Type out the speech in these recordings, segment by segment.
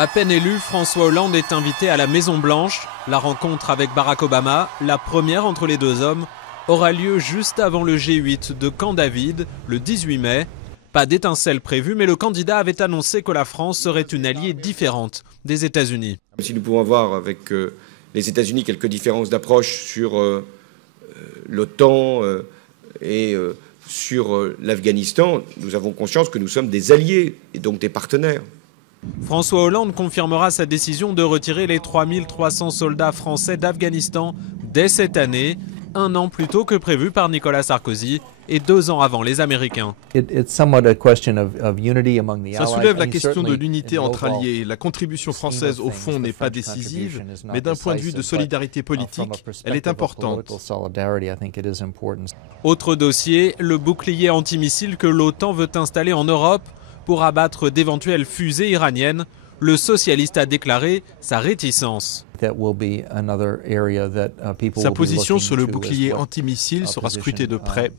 À peine élu, François Hollande est invité à la Maison-Blanche. La rencontre avec Barack Obama, la première entre les deux hommes, aura lieu juste avant le G8 de Camp David, le 18 mai. Pas d'étincelle prévue, mais le candidat avait annoncé que la France serait une alliée différente des États-Unis. Si nous pouvons avoir avec les États-Unis quelques différences d'approche sur l'OTAN et sur l'Afghanistan, nous avons conscience que nous sommes des alliés et donc des partenaires. François Hollande confirmera sa décision de retirer les 3300 soldats français d'Afghanistan dès cette année, un an plus tôt que prévu par Nicolas Sarkozy et 2 ans avant les Américains. Ça soulève la question de l'unité entre alliés. La contribution française au fond n'est pas décisive, mais d'un point de vue de solidarité politique, elle est importante. Autre dossier, le bouclier antimissile que l'OTAN veut installer en Europe pour abattre d'éventuelles fusées iraniennes. Le socialiste a déclaré sa réticence. Sa position sur le bouclier antimissile sera scrutée de près.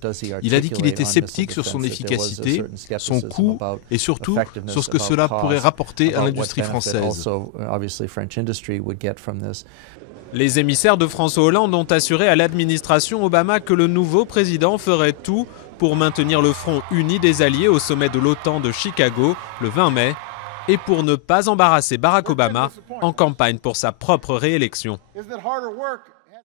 Il a dit qu'il était sceptique sur son efficacité, son coût et surtout sur ce que cela pourrait rapporter à l'industrie française. Les émissaires de François Hollande ont assuré à l'administration Obama que le nouveau président ferait tout pour maintenir le front uni des alliés au sommet de l'OTAN de Chicago le 20 mai et pour ne pas embarrasser Barack Obama en campagne pour sa propre réélection.